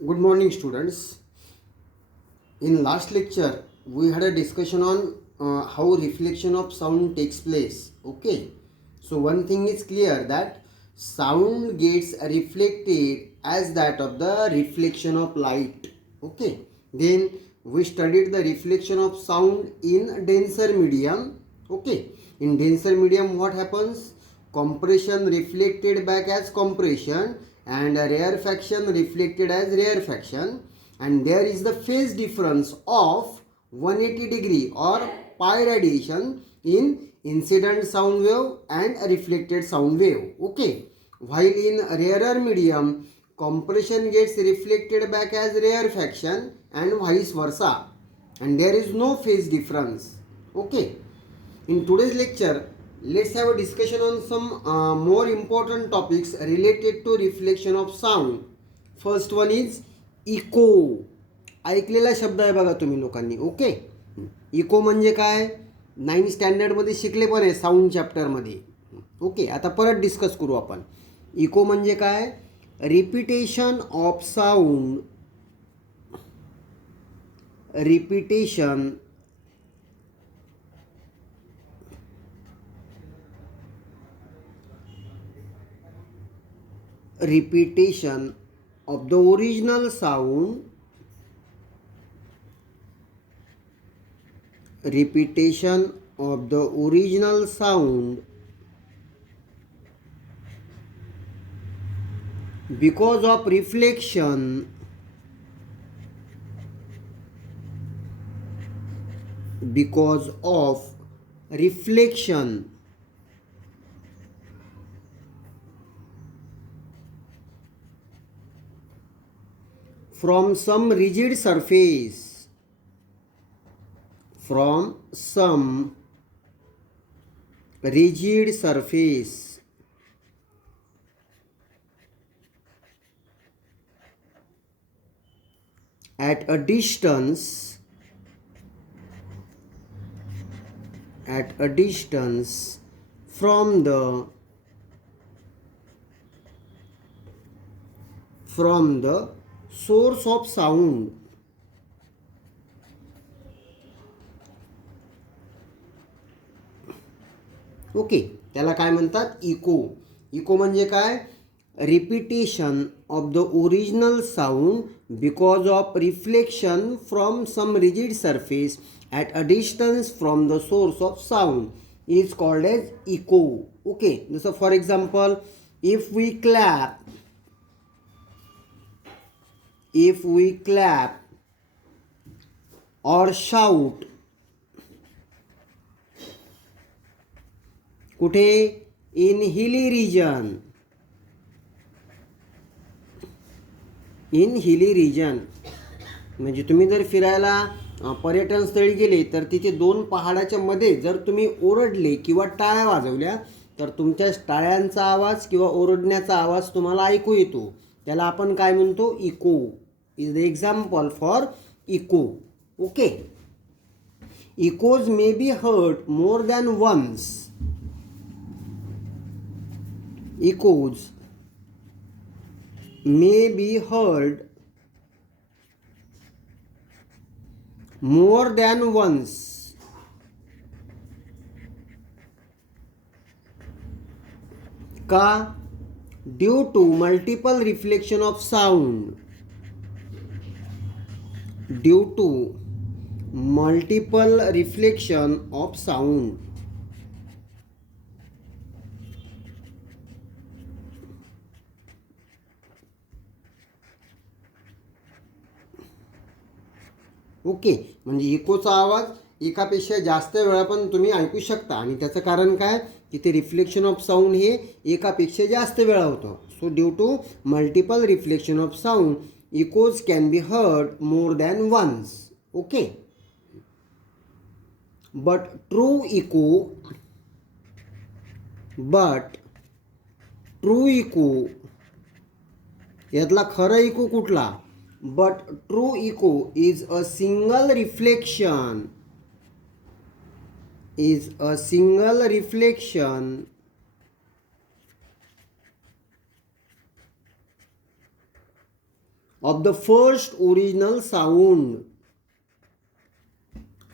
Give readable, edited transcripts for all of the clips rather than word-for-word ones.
Good morning, students. In last lecture, we had a discussion on how reflection of sound takes place. Okay, so one thing is clear that sound gets reflected as that of the reflection of light. Okay, then we studied the reflection of sound in denser medium. Okay, in denser medium, what happens? Compression reflected back as compression and a rarefaction reflected as rarefaction, and there is the phase difference of 180 degree or pi radiation in incident sound wave and a reflected sound wave. Okay, while in rarer medium, compression gets reflected back as rarefaction and vice versa, and there is no phase difference. Okay, in today's lecture, let's have a discussion on some more important topics related to reflection of sound. First one is eco. ऐकलेला शब्द आहे बघा तुम्ही लोकांनी. Okay, eco म्हणजे काय? 9 स्टँडर्डमध्ये शिकले पण आहे साऊंड चॅप्टरमध्ये. ओके, आता परत डिस्कस करू आपण. इको म्हणजे काय? Repetition of sound, repetition repetition of the original sound, repetition of the original sound because of reflection, because of reflection from some rigid surface, from some rigid surface at a distance, at a distance from the source of sound. Okay, त्याला काय म्हणतात? Echo. Echo म्हणजे काय? Repetition of the original sound because of reflection from some rigid surface at a distance from the source of sound is called as echo. Okay, जसं for example, if we clap or shout, कुठे? इन हिली रिजन, इन हिली रिजन म्हणजे तुम्ही जर फिरायला पर्यटन स्थळी गेले तर तिथे दोन पहाडाच्या मध्ये जर तुम्ही ओरडले किंवा टाळ्या वाजवल्या तर तुमच्या टाळ्यांचा आवाज किंवा ओरडण्याचा आवाज तुम्हाला ऐकू येतो. त्याला आपण काय म्हणतो? Echo. Is the example for echo. Okay, echoes may be heard more than once. Echoes may be heard more than once. का? Due to multiple reflection of sound. Due to multiple reflection of sound. Okay, म्हणजे इकोचा आवाज एकापेक्षा जास्त वेळा पण तुम्ही ऐकू शकता आणि त्याचं कारण काय? तिथे रिफ्लेक्शन ऑफ साऊंड हे एकापेक्षा जास्त वेळा होतं. So due to multiple reflection of sound echoes can be heard more than once. Okay, but true echo यातला खरं इको कुठला? But true echo is a single reflection, of the first original sound,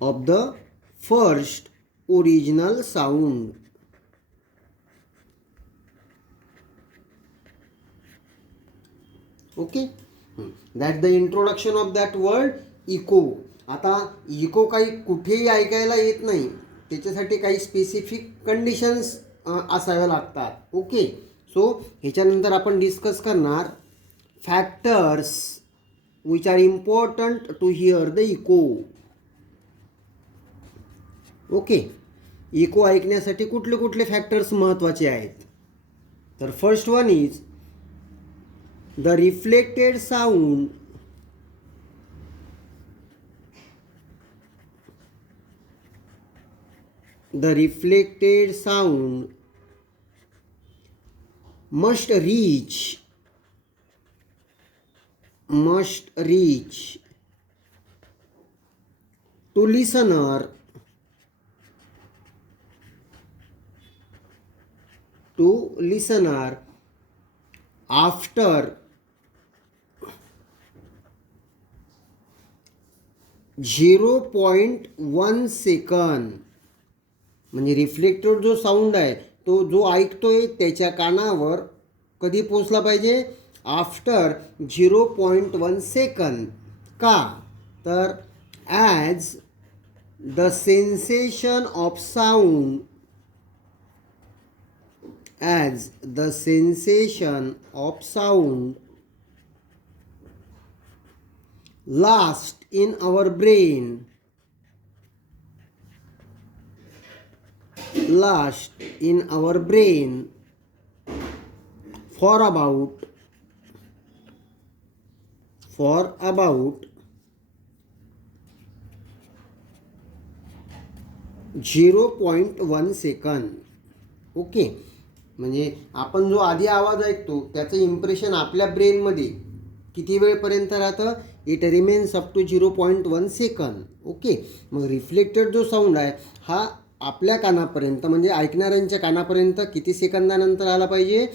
of the first original sound. Okay, that's the introduction of that word echo. आता echo काही कुठेही ऐकायला येत नाही, त्याच्यासाठी काही स्पेसिफिक कंडिशन्स असाव्या लागतात. ओके, सो ह्याच्यानंतर आपण डिस्कस करणार factors which are important to hear the echo. Okay, echo ऐकण्यासाठी कुठले कुठले फॅक्टर्स महत्त्वाचे आहेत. तर first one is the reflected sound must reach to listener after 0.1 second. म्हणजे रिफ्लेक्टेड जो साऊंड आहे तो जो ऐकतोय त्याच्या कानावर कधी पोचला पाहिजे, आफ्टर 0.1 सेकंद. का तर as the sensation of sound last in our brain for about 0.1 second. Okay, म्हणजे आपण जो आधी आवाज ऐकतो त्याचं इम्प्रेशन आपल्या ब्रेनमध्ये किती वेळपर्यंत राहतं, it remains up to 0.1 second. Okay, मग रिफ्लेक्टेड जो साऊंड आहे हा आपल्या कानापर्यंत म्हणजे ऐकणाऱ्यांच्या कानापर्यंत किती सेकंदानंतर आला पाहिजे,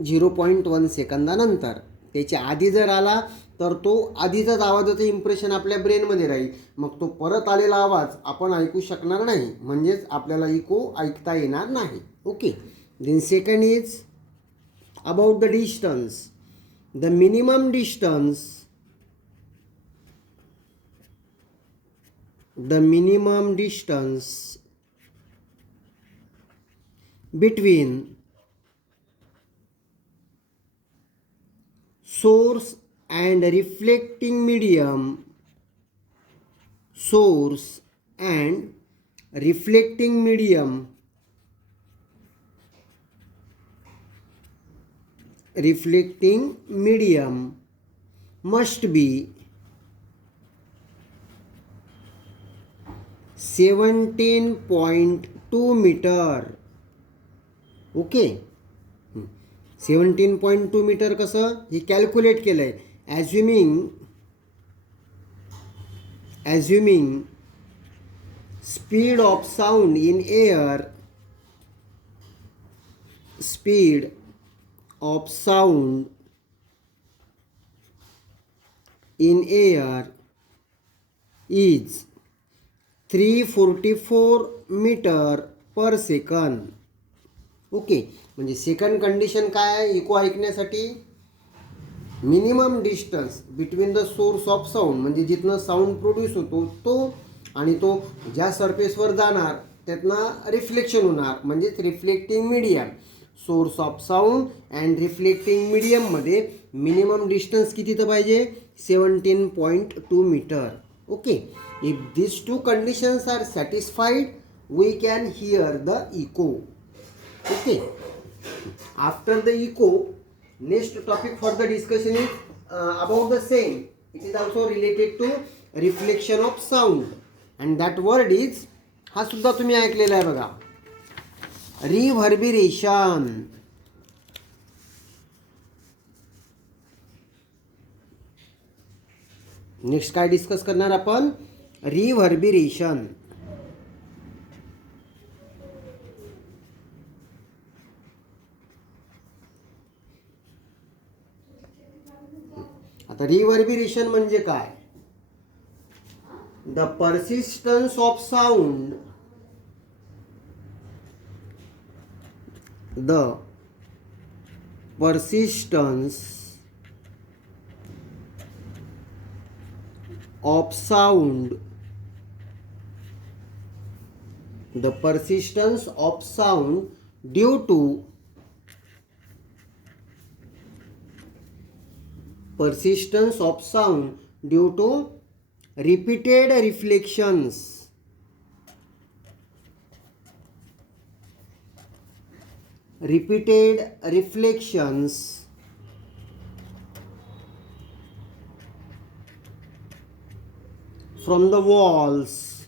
0.1 सेकंदानंतर. त्याच्या आधी जर आला तर तो आधीचाच आवाजाचं इम्प्रेशन आपल्या ब्रेनमध्ये राहील, मग तो परत आलेला आवाज आपण ऐकू शकणार नाही, म्हणजेच आपल्याला इको ऐकता येणार नाही. Okay, then second is about the distance. The minimum distance between source and reflecting medium must be 17.2 metre. Okay, 17.2 metre कसं हे कॅल्क्युलेट केलं आहे, assuming speed of sound in air is 344 metre per second. Okay, म्हणजे second condition काय आहे echo ऐकण्यासाठी, minimum distance between the source of sound, म्हणजे जिथनं साऊंड प्रोड्यूस होतो तो आणि तो ज्या सरफेसवर जाणार त्यातनं रिफ्लेक्शन होणार, म्हणजेच reflecting medium. Source of sound and reflecting मीडियममध्ये मिनिमम डिस्टन्स किती तर पाहिजे, 17.2 metre. Okay, if these two conditions are satisfied we can hear the echo. Okay, after the echo, next topic for the discussion is about the same. It is also related to reflection of sound, and that word is, हा सुद्धा तुम्ही ऐकलेला आहे बघा, रिव्हर्बिरेशन. नेक्स्ट काय डिस्कस करणार आपण, रिव्हर्बिरेशन. आता रिव्हर्बिरेशन म्हणजे काय? The persistence of sound, the persistence of sound, the persistence of sound due to persistence of sound due to repeated reflections, repeated reflections from the walls,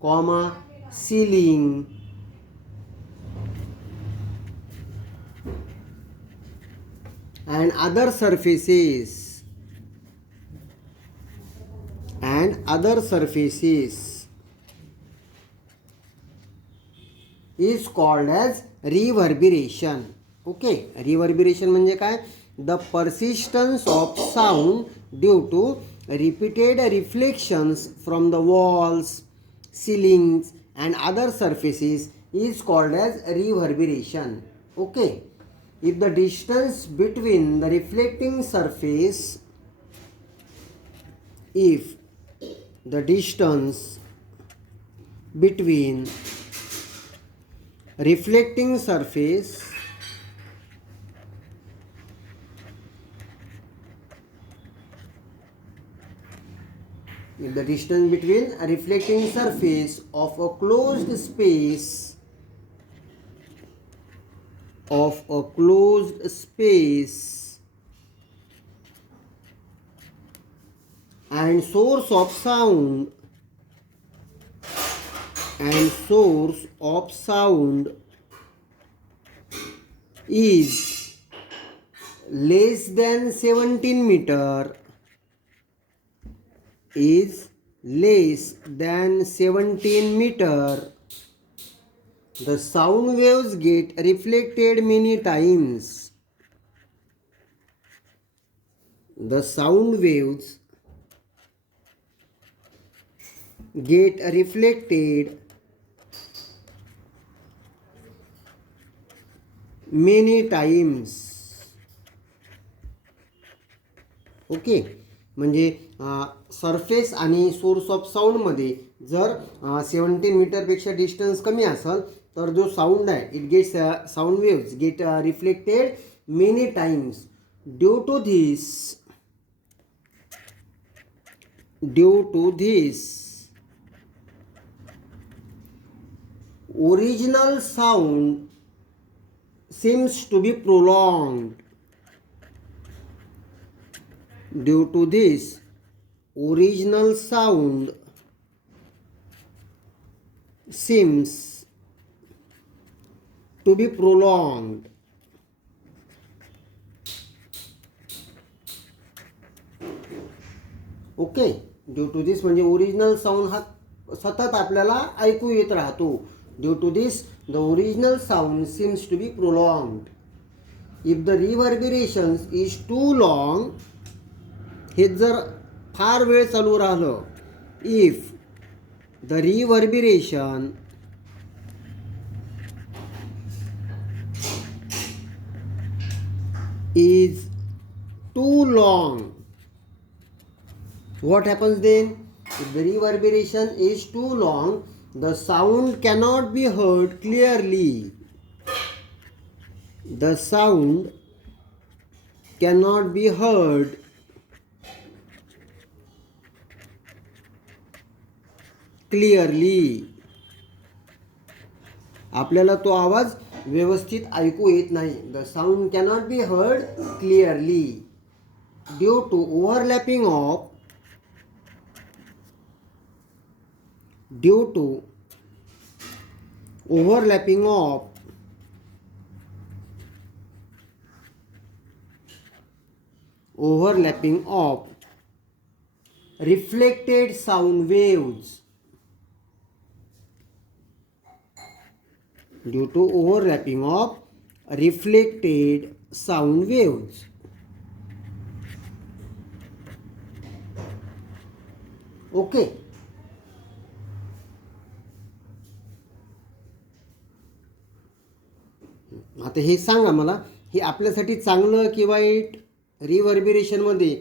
comma, ceiling, and other surfaces, is called as reverberation. Okay, reverberation म्हणजे काय? The persistence of sound due to repeated reflections from the walls, ceilings and other surfaces is called as reverberation. Okay, if the distance between the reflecting surface, if the distance between reflecting surface if the distance between a reflecting surface of a closed space and source of sound is less than 17 meter, the sound waves get reflected many times. The sound waves get reflected many times. Okay, म्हणजे सरफेस आणि source of साऊंडमध्ये जर 17 मीटरपेक्षा डिस्टन्स कमी असेल तर जो sound आहे it gets sound waves get reflected many times. Due to this original sound seems to be prolonged. Due to this, original sound seems to be prolonged. Okay, due to this म्हणजे original sound हा सतत आपल्याला ऐकू येत राहतो. Due to this the original sound seems to be prolonged. If the reverberation is too long, हे जर फार वेळ चालू राहिलं, if the reverberation is too long, what happens then? If the reverberation is too long, the sound cannot be heard clearly. The sound cannot be heard clearly. आपल्याला तो आवाज व्यवस्थित ऐकू येत नाही. The sound cannot be heard clearly due to overlapping of reflected sound waves due to overlapping of reflected sound waves. Okay. आता हे सांगा मला, हे आपल्यासाठी चांगलं की वाईट? रिव्हर्बिरेशनमध्ये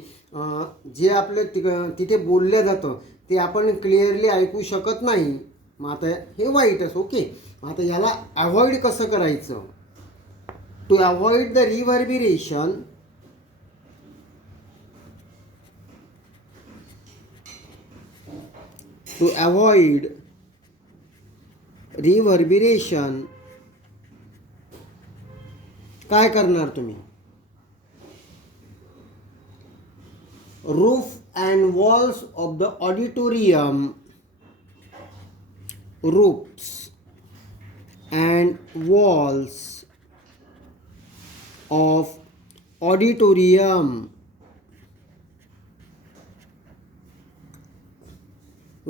जे आपलं तिथे बोललं जातं ते आपण क्लिअरली ऐकू शकत नाही. मग आता हे वाईटच. ओके. आता याला अवॉइड कसं करायचं? To avoid the reverberation, to avoid reverberation काय करणार तुम्ही? Roof and walls of the auditorium, roofs and walls of auditorium,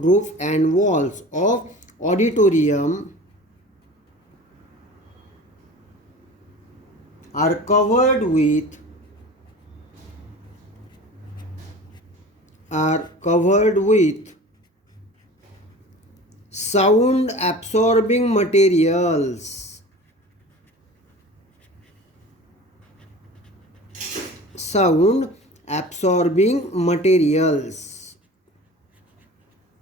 roof and walls of auditorium are covered with sound absorbing materials. Sound absorbing materials.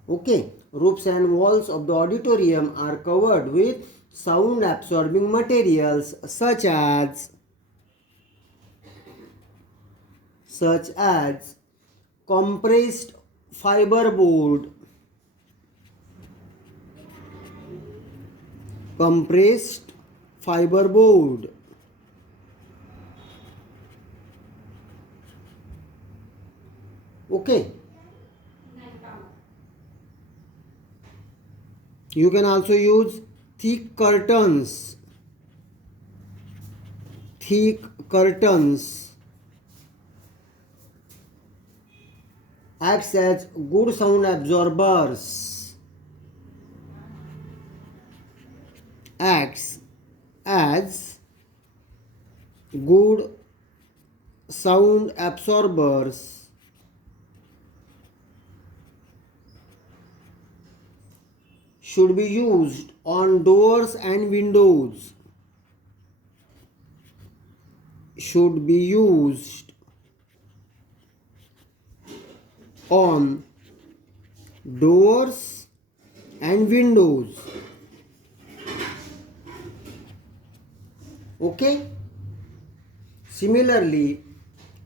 Okay. Roofs and walls of the auditorium are covered with sound absorbing materials such as compressed fiber board, compressed fiber board, okay. You can also use thick curtains. Thick curtains acts as good sound absorbers. Acts as good sound absorbers. Should be used on doors and windows. Should be used on doors and windows. Okay. Similarly,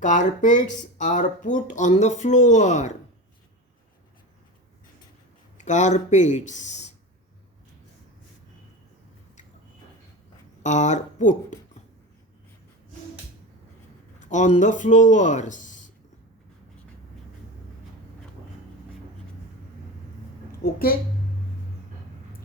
carpets are put on the floor. Carpets are put on the floors. Okay.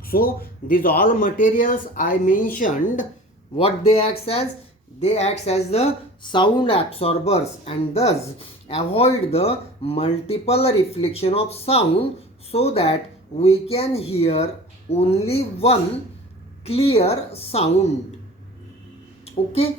So these all materials I mentioned, what they act as? They act as the sound absorbers and thus avoid the multiple reflection of sound so that we can hear only one clear sound. Okay.